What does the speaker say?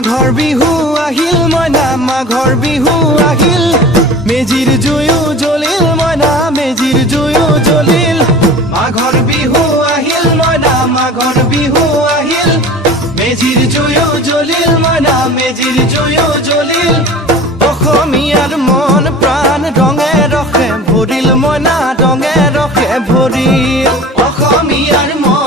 মাঘৰ বিহু আহিল মইনা মাঘৰ বিহু আহিল মেজিৰ জুয়ো জ্বলিল মইনা মেজিৰ জুয়ো জ্বলিল মাঘৰ বিহু আহিল মইনা মাঘৰ বিহু আহিল মেজিৰ জুয়ো জ্বলিল মইনা মেজিৰ জুয়ো জ্বলিল অসমীয়াৰ মন প্ৰাণ ৰঙে ৰসে ভৰিল মইনা ৰঙে ৰসে ভৰিল অসমীয়াৰ মন